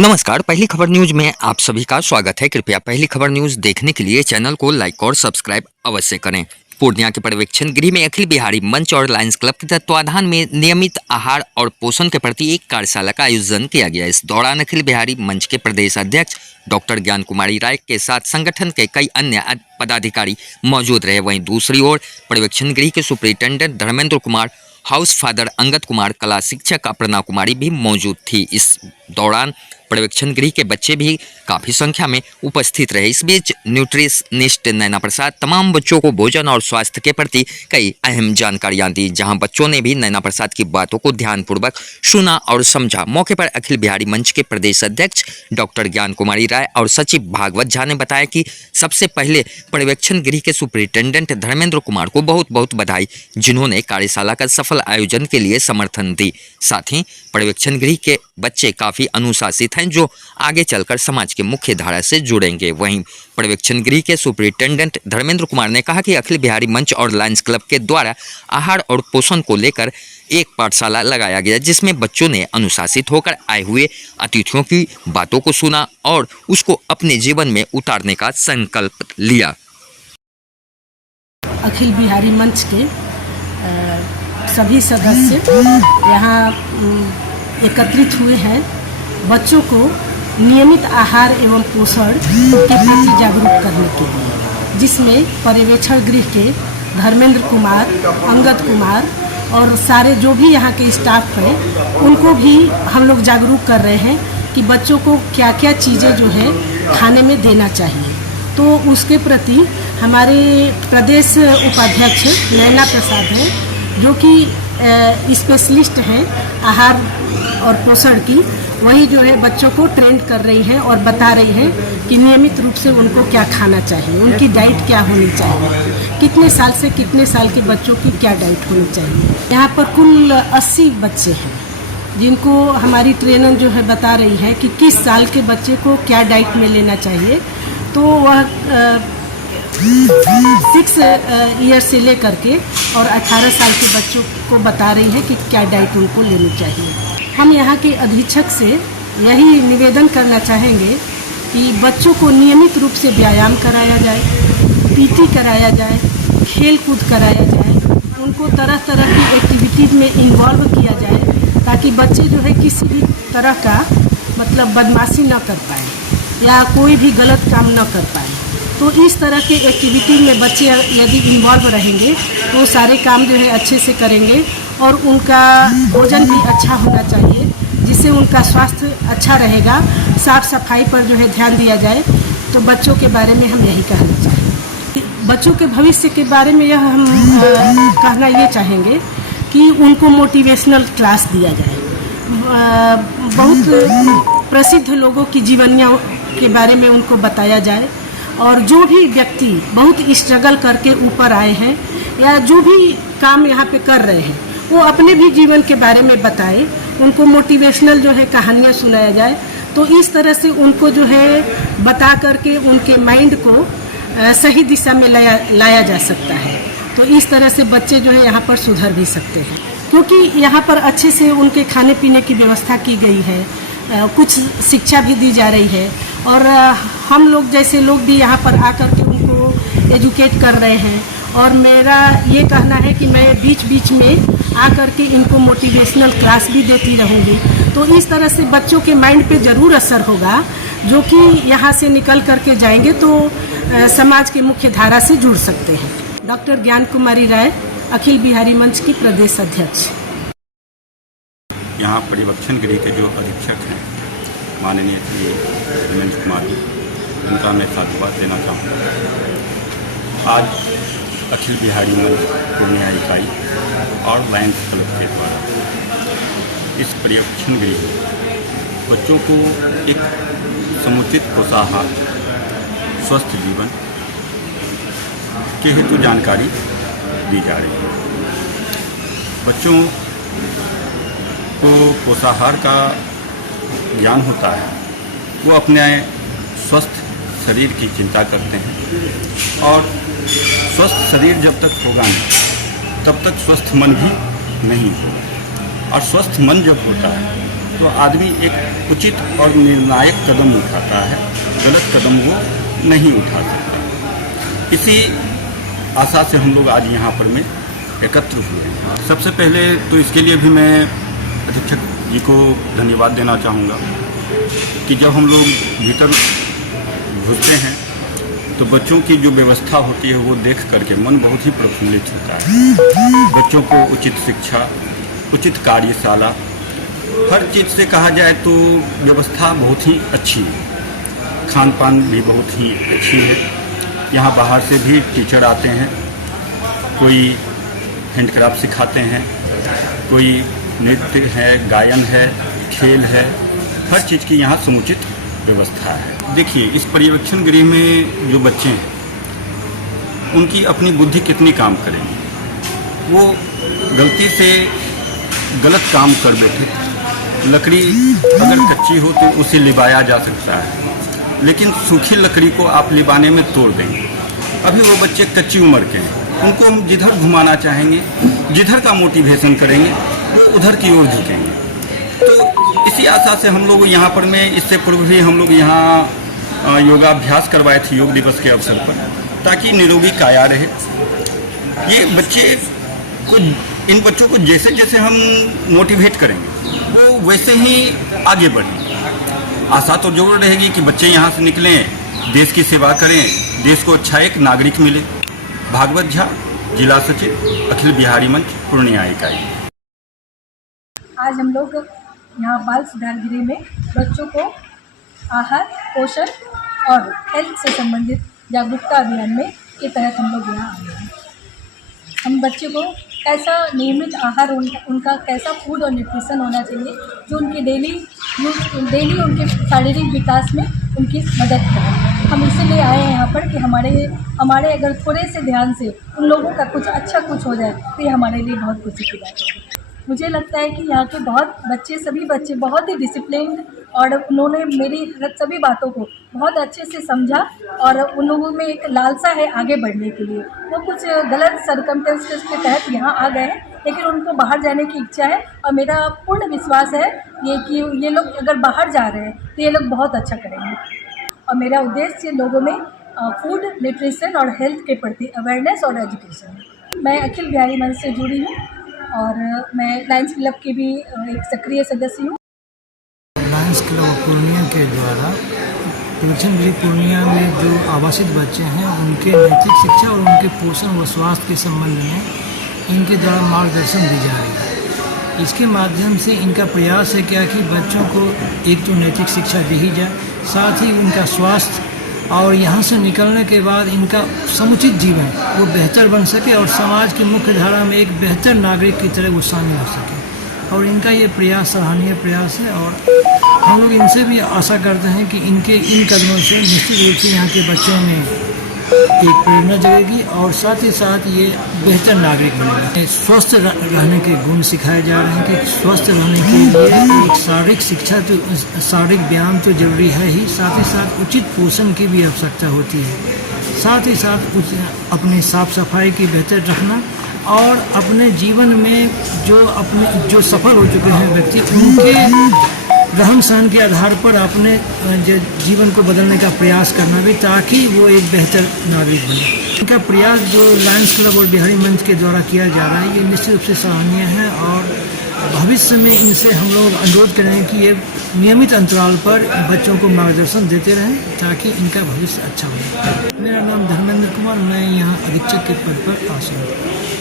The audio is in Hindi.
नमस्कार, पहली खबर न्यूज में आप सभी का स्वागत है। कृपया पहली खबर न्यूज देखने के लिए चैनल को लाइक और सब्सक्राइब अवश्य करें। पूर्णिया के पर्यवेक्षण गृह में अखिल बिहारी मंच और लायंस क्लब के तत्वाधान में नियमित आहार और पोषण के प्रति एक कार्यशाला का आयोजन किया गया। इस दौरान अखिल बिहारी मंच के प्रदेश अध्यक्ष डॉक्टर ज्ञान कुमारी राय के साथ संगठन के कई अन्य पदाधिकारी मौजूद रहे। वहीं दूसरी ओर पर्यवेक्षण गृह के superintendent Dharmendra Kumar, house father Angad Kumar, कला शिक्षक अपर्णा कुमारी भी मौजूद थी। इस दौरान पर्यवेक्षण गृह के बच्चे भी काफी संख्या में उपस्थित रहे। इस बीच न्यूट्रिशनिस्ट नैना प्रसाद तमाम बच्चों को भोजन और स्वास्थ्य के प्रति कई अहम जानकारियां दी, जहां बच्चों ने भी नैना प्रसाद की बातों को ध्यानपूर्वक सुना और समझा। मौके पर अखिल बिहारी मंच के प्रदेश अध्यक्ष डॉक्टर ज्ञान कुमारी राय और सचिव भागवत झा ने बताया कि सबसे पहले पर्यवेक्षण गृह के सुपरिटेंडेंट धर्मेंद्र कुमार को बहुत बहुत बधाई, जिन्होंने कार्यशाला का सफल आयोजन के लिए समर्थन दी। साथ ही पर्यवेक्षण गृह के बच्चे काफी अनुशासित हैं, जो आगे चलकर समाज के मुख्य धारा से जुड़ेंगे। वहीं पर्यवेक्षण गृह के सुपरिटेंडेंट धर्मेंद्र कुमार ने कहा कि अखिल बिहारी मंच और लायंस क्लब के द्वारा आहार और पोषण को लेकर एक पाठशाला लगाया गया, जिसमें बच्चों ने अनुशासित होकर आए हुए अतिथियों की बातों को सुना और उसको अपने जीवन में उतारने का संकल्प लिया। अखिल बिहारी मंच के सभी सदस्य यहाँ एकत्रित हुए हैं बच्चों को नियमित आहार एवं पोषण के प्रति जागरूक करने के लिए, जिसमें पर्यवेक्षण गृह के धर्मेंद्र कुमार, अंगद कुमार और सारे जो भी यहाँ के स्टाफ हैं उनको भी हम लोग जागरूक कर रहे हैं कि बच्चों को क्या क्या चीज़ें जो है खाने में देना चाहिए। तो उसके प्रति हमारे प्रदेश उपाध्यक्ष नैना प्रसाद हैं, जो कि स्पेशलिस्ट हैं आहार और पोषण की, वही जो है बच्चों को ट्रेंड कर रही हैं और बता रही हैं कि नियमित रूप से उनको क्या खाना चाहिए, उनकी डाइट क्या होनी चाहिए, कितने साल से कितने साल के बच्चों की क्या डाइट होनी चाहिए। यहाँ पर कुल 80 बच्चे हैं जिनको हमारी ट्रेनर जो है बता रही है कि किस साल के बच्चे को क्या डाइट में लेना चाहिए। तो वह 6 ईयर से लेकर के और 18 साल के बच्चों को बता रही है कि क्या डाइट उनको लेनी चाहिए। हम यहाँ के अधीक्षक से यही निवेदन करना चाहेंगे कि बच्चों को नियमित रूप से व्यायाम कराया जाए, पीटी कराया जाए, खेल कूद कराया जाए, उनको तरह तरह की एक्टिविटीज़ में इन्वॉल्व किया जाए, ताकि बच्चे जो है किसी भी तरह का मतलब बदमाशी न कर पाए या कोई भी गलत काम न कर पाए। तो इस तरह के एक्टिविटी में बच्चे यदि इन्वॉल्व रहेंगे तो सारे काम जो है अच्छे से करेंगे और उनका भोजन भी अच्छा होना चाहिए, जिससे उनका स्वास्थ्य अच्छा रहेगा। साफ सफाई पर जो है ध्यान दिया जाए। तो बच्चों के बारे में हम यही कहना चाहेंगे। बच्चों के भविष्य के बारे में यह हम कहना ये चाहेंगे कि उनको मोटिवेशनल क्लास दिया जाए। बहुत प्रसिद्ध लोगों की जीवनियों के बारे में उनको बताया जाए और जो भी व्यक्ति बहुत स्ट्रगल करके ऊपर आए हैं या जो भी काम यहाँ पे कर रहे हैं वो अपने भी जीवन के बारे में बताए, उनको मोटिवेशनल जो है कहानियाँ सुनाया जाए। तो इस तरह से उनको जो है बता करके उनके माइंड को सही दिशा में लाया जा सकता है। तो इस तरह से बच्चे जो है यहाँ पर सुधर भी सकते हैं, क्योंकि यहाँ पर अच्छे से उनके खाने पीने की व्यवस्था की गई है, कुछ शिक्षा भी दी जा रही है और हम लोग जैसे लोग भी यहाँ पर आकर के उनको एजुकेट कर रहे हैं। और मेरा ये कहना है कि मैं बीच बीच में आकर के इनको मोटिवेशनल क्लास भी देती रहूँगी। तो इस तरह से बच्चों के माइंड पे ज़रूर असर होगा, जो कि यहाँ से निकल करके जाएंगे तो समाज के मुख्य धारा से जुड़ सकते हैं। डॉक्टर ज्ञान कुमारी राय, अखिल बिहारी मंच की प्रदेश अध्यक्ष। यहाँ पर्यवेक्षण गृह के जो अधीक्षक हैं माननीय श्री धर्मेंद्र कुमार, उनका मैं साधुवाद देना चाहूँगा। आज अखिल बिहारी मंच पूर्णिया इकाई और लायंस क्लब के द्वारा इस पर्यवेक्षण गृह बच्चों को एक समुचित पोषाहार, स्वस्थ जीवन के हेतु जानकारी दी जा रही है। बच्चों को पोषाहार का ज्ञान होता है, वो अपने स्वस्थ शरीर की चिंता करते हैं और स्वस्थ शरीर जब तक होगा नहीं तब तक स्वस्थ मन भी नहीं होगा। और स्वस्थ मन जब होता है तो आदमी एक उचित और निर्णायक कदम उठाता है, गलत कदम वो नहीं उठा सकता। इसी आशा से हम लोग आज यहाँ पर में एकत्र हुए। सबसे पहले तो इसके लिए भी मैं अधीक्षक जी को धन्यवाद देना चाहूँगा कि जब हम लोग भीतर घुसते हैं तो बच्चों की जो व्यवस्था होती है वो देख करके मन बहुत ही प्रफुल्लित होता है। बच्चों को उचित शिक्षा, उचित कार्यशाला, हर चीज़ से कहा जाए तो व्यवस्था बहुत ही अच्छी है। खान पान भी बहुत ही अच्छी है। यहाँ बाहर से भी टीचर आते हैं, कोई हैंडक्राफ्ट सिखाते हैं, कोई नृत्य है, गायन है, खेल है, हर चीज़ की यहाँ समुचित व्यवस्था है। देखिए, इस पर्यवेक्षण गृह में जो बच्चे हैं उनकी अपनी बुद्धि कितनी काम करेंगी। वो गलती से गलत काम कर बैठे। लकड़ी अगर कच्ची हो तो उसे लिबाया जा सकता है, लेकिन सूखी लकड़ी को आप लिबाने में तोड़ देंगे। अभी वो बच्चे कच्ची उम्र के हैं, उनको हम जिधर घुमाना चाहेंगे, जिधर का मोटिवेशन करेंगे वो उधर की ओर झुकेंगे। तो इसी आशा से हम लोग यहाँ पर में इससे पूर्व भी हम लोग यहाँ योगाभ्यास करवाए थे योग दिवस के अवसर पर, ताकि निरोगी काया रहे। ये बच्चे को, इन बच्चों को जैसे जैसे हम मोटिवेट करेंगे वो वैसे ही आगे बढ़ेंगे। आशा तो जरूर रहेगी कि बच्चे यहाँ से निकलें, देश की सेवा करें, देश को अच्छा एक नागरिक मिले। भागवत झा, जिला सचिव, अखिल बिहारी मंच, पूर्णिया इकाई। आज हम लोग यहाँ बाल सुधार गृह में बच्चों को आहार, पोषण और हेल्थ से संबंधित जागरूकता अभियान में के तहत हम लोग यहाँ आए हैं। हम बच्चे को कैसा नियमित आहार, उनका कैसा फूड और न्यूट्रिशन होना चाहिए जो उनके डेली उनके शारीरिक विकास में उनकी मदद करे। हम इसीलिए आए हैं यहाँ पर कि हमारे अगर थोड़े से ध्यान से उन लोगों का कुछ अच्छा कुछ हो जाए तो ये हमारे लिए बहुत खुशी की बात होगी। मुझे लगता है कि यहाँ के सभी बच्चे बहुत ही डिसिप्लिन, और उन्होंने मेरी सभी बातों को बहुत अच्छे से समझा और उन लोगों में एक लालसा है आगे बढ़ने के लिए। वो कुछ गलत सर्कमस्टेंसेस के तहत यहाँ आ गए हैं, लेकिन उनको बाहर जाने की इच्छा है और मेरा पूर्ण विश्वास है कि ये लोग अगर बाहर जा रहे हैं तो ये लोग बहुत अच्छा करेंगे। और मेरा उद्देश्य लोगों में फूड, न्यूट्रिशन और हेल्थ के प्रति अवेयरनेस और एजुकेशन। मैं अखिल बिहारी मंच से जुड़ी हूँ और मैं लायंस क्लब की भी एक सक्रिय सदस्य हूँ। लायंस क्लब पूर्णिया के द्वारा पर्यवेक्षण गृह पूर्णिया में जो आवासित बच्चे हैं उनके नैतिक शिक्षा और उनके पोषण व स्वास्थ्य के संबंध में इनके द्वारा मार्गदर्शन दी जा रही है। इसके माध्यम से इनका प्रयास है क्या कि बच्चों को एक तो नैतिक शिक्षा दी ही जाए, साथ ही उनका स्वास्थ्य और यहाँ से निकलने के बाद इनका समुचित जीवन वो बेहतर बन सके और समाज की मुख्य धारा में एक बेहतर नागरिक की तरह वो शामिल हो सके। और इनका ये प्रयास सराहनीय प्रयास है और हम लोग इनसे भी आशा करते हैं कि इनके इन कदमों से निश्चित रूप से यहाँ के बच्चों में एक प्रेरणा जगेगी और साथ ही साथ ये बेहतर नागरिक बनेगा। स्वस्थ रहने के गुण सिखाए जा रहे हैं कि स्वस्थ रहने के लिए एक शारीरिक शिक्षा तो शारीरिक व्यायाम तो जरूरी है ही, साथ ही साथ उचित पोषण की भी आवश्यकता होती है। साथ ही साथ अपने साफ सफाई की बेहतर रखना और अपने जीवन में जो सफल हो चुके हैं व्यक्ति उनके रहन सहन के आधार पर अपने जीवन को बदलने का प्रयास करना भी, ताकि वो एक बेहतर नागरिक बने। इनका प्रयास जो लायंस क्लब और बिहारी मंच के द्वारा किया जा रहा है ये निश्चित रूप से सराहनीय है और भविष्य में इनसे हम लोग अनुरोध करेंगे कि ये नियमित अंतराल पर बच्चों को मार्गदर्शन देते रहें ताकि इनका भविष्य अच्छा हो। मेरा नाम धर्मेंद्र कुमार, मैं यहाँ अधीक्षक के पद पर आसीन हूँ।